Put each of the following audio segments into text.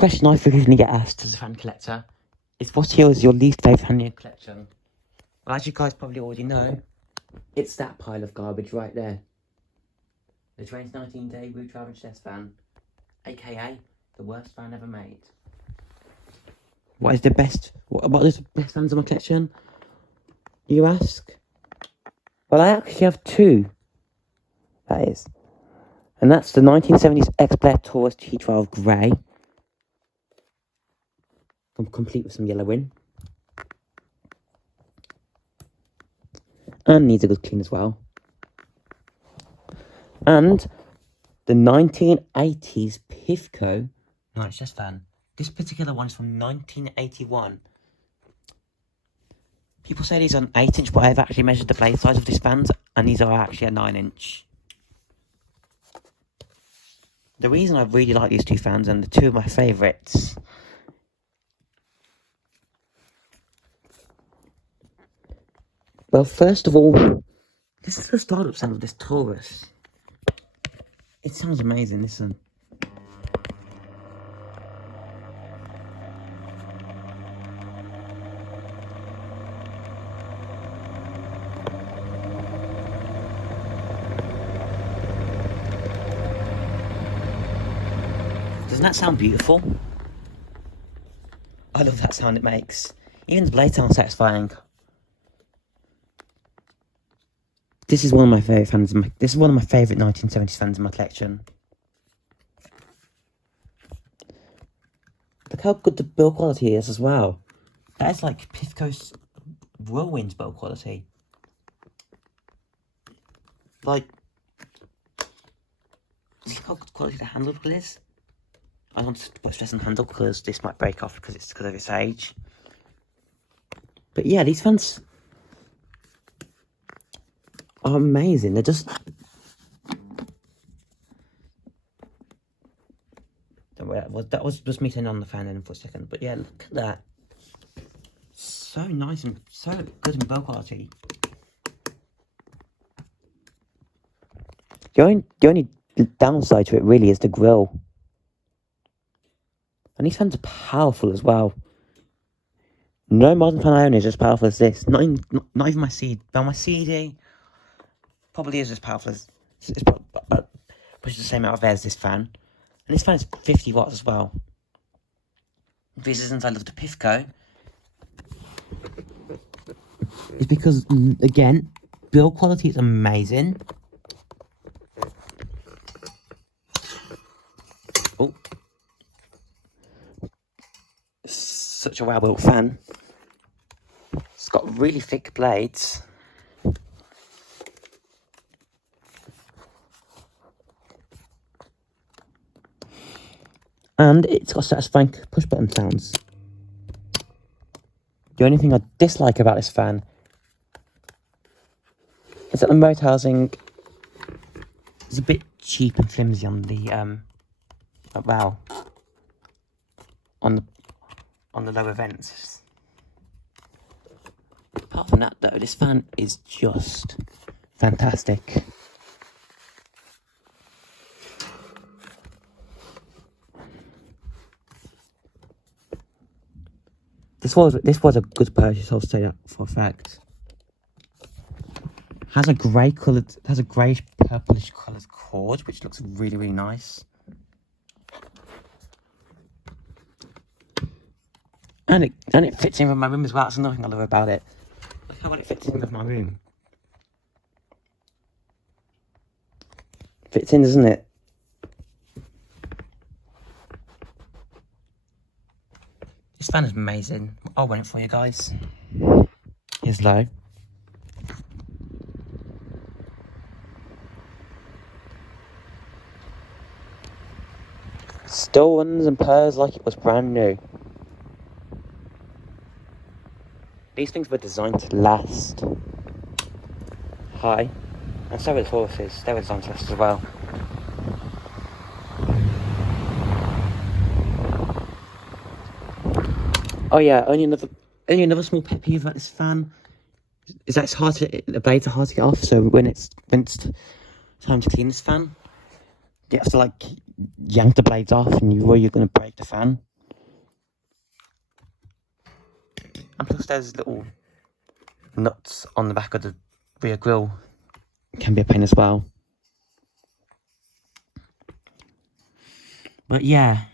question I frequently get asked as a fan collector is, what is your least favourite fan in your collection? Well, as you guys probably already know, it's that pile of garbage right there. The 2019 Daewoo Travel Chess fan, aka the worst fan ever made. What is the best fans in my collection, you ask? Well, I actually have two, that is. And that's the 1970s X-Player Taurus T12 Grey. I'm complete with some yellow in. And needs a good clean as well. And the 1980s Pifco Night Chess fan. This particular one is from 1981. People say these are an 8-inch, but I've actually measured the blade size of these fans, and these are actually a 9-inch. The reason I really like these two fans, and the two of my favourites, well, first of all, this is the startup sound of this Taurus. It sounds amazing, listen. Doesn't that sound beautiful? I love that sound it makes. Even the blade sounds satisfying. This is one of my favourite fans. This is one of my favourite 1970s fans in my collection. Look how good the build quality is as well. That is like Pifco's Whirlwind's build quality. Like, see how good quality the handle is? I want to put stress on the handle because this might break off because of its age. But yeah, these fans are amazing. They're just... That was just me turning on the fan in for a second. But yeah, look at that. So nice and so good in build quality. The only downside to it really is the grill. And these fans are powerful as well. No modern fan I own is as powerful as this. Not even my CD. But my CD probably is as powerful as... It's puts the same amount of air as this fan. And this fan is 50 watts as well. The reasons I love the Pifco is because, again, build quality is amazing. Oh. Such a well-built fan. It's got really thick blades. And it's got satisfying push-button sounds. The only thing I dislike about this fan is that the motor housing is a bit cheap and flimsy on the on the lower vents. Apart from that though, this fan is just fantastic. This was a good purchase, I'll say that for a fact. Has a greyish purplish coloured cord, which looks really, really nice. And it fits in with my room as well. That's another thing I love about it. Look how well it fits in with my room. Fits in, doesn't it? This fan is amazing. I'll run it for you guys. Here's low. Still runs and purrs like it was brand new. These things were designed to last. Hi. And so were the Tauruses. They were designed to last as well. Oh yeah, only another small pet peeve about this fan is that the blades are hard to get off. So when it's time to clean this fan, you have to like yank the blades off, and you're going to break the fan. And plus there's little nuts on the back of the rear grille. Can be a pain as well. But yeah.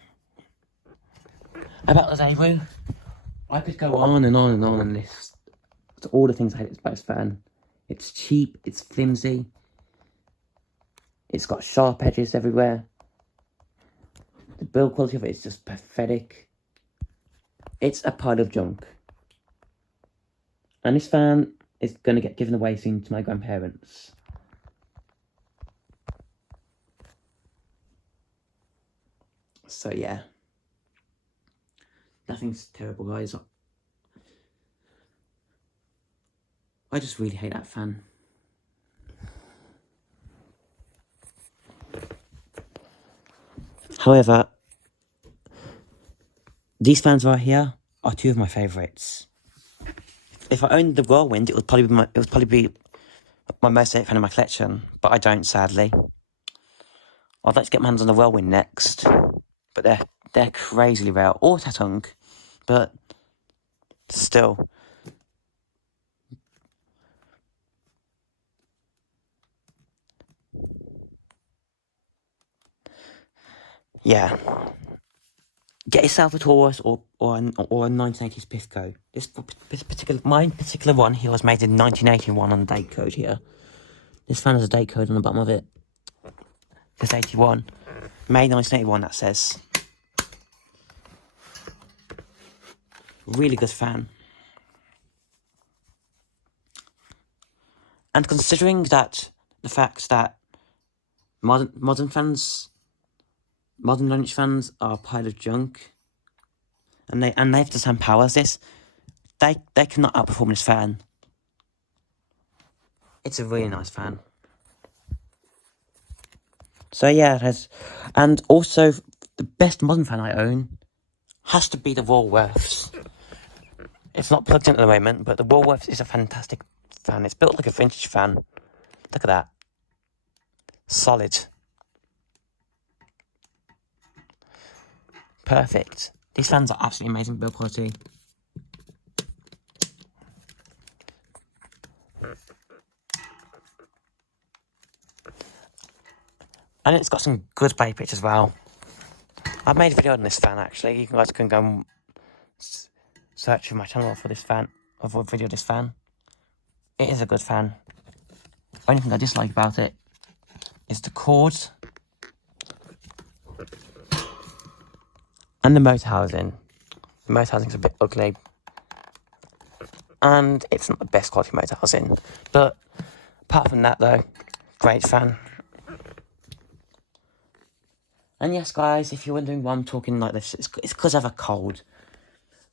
About the Daewoo, I could go on and on and on and list all the things I hate about this fan. It's cheap, it's flimsy, it's got sharp edges everywhere. The build quality of it is just pathetic. It's a pile of junk. And this fan is going to get given away soon to my grandparents. So yeah. Nothing's terrible, guys. I just really hate that fan. However, these fans right here are two of my favourites. If I owned the Whirlwind, it would probably be my most favorite fan in my collection, but I don't, sadly. I'd like to get my hands on the Whirlwind next, but they're crazily rare. Or Tatung, but still. Yeah. Get yourself a Taurus or a 1980s Pithco. My particular one here was made in 1981 on the date code here. This fan has a date code on the bottom of it. It's 81. May 1981, that says. Really good fan. And considering that the fact that modern Lineage fans are a pile of junk, and they have the same power as this, they cannot outperform this fan. It's a really nice fan. So yeah, and also the best modern fan I own has to be the Woolworths. It's not plugged in at the moment, but the Woolworths is a fantastic fan. It's built like a vintage fan. Look at that. Solid. Perfect. These fans are absolutely amazing build quality. And it's got some good play pitch as well. I've made a video on this fan actually. You guys can go and search for my channel for this fan, or for a video of this fan. It is a good fan. Only thing I dislike about it is the cords and the motor housing. The motor housing's a bit ugly, and it's not the best quality motor housing. But apart from that, though, great fan. And yes, guys, if you're wondering why I'm talking like this, it's because I have a cold.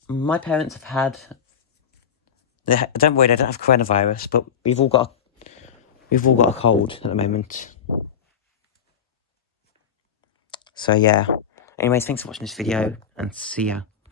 My parents have had. Don't worry, they don't have coronavirus, but we've all got a cold at the moment. So yeah. Anyways, thanks for watching this video, and see ya.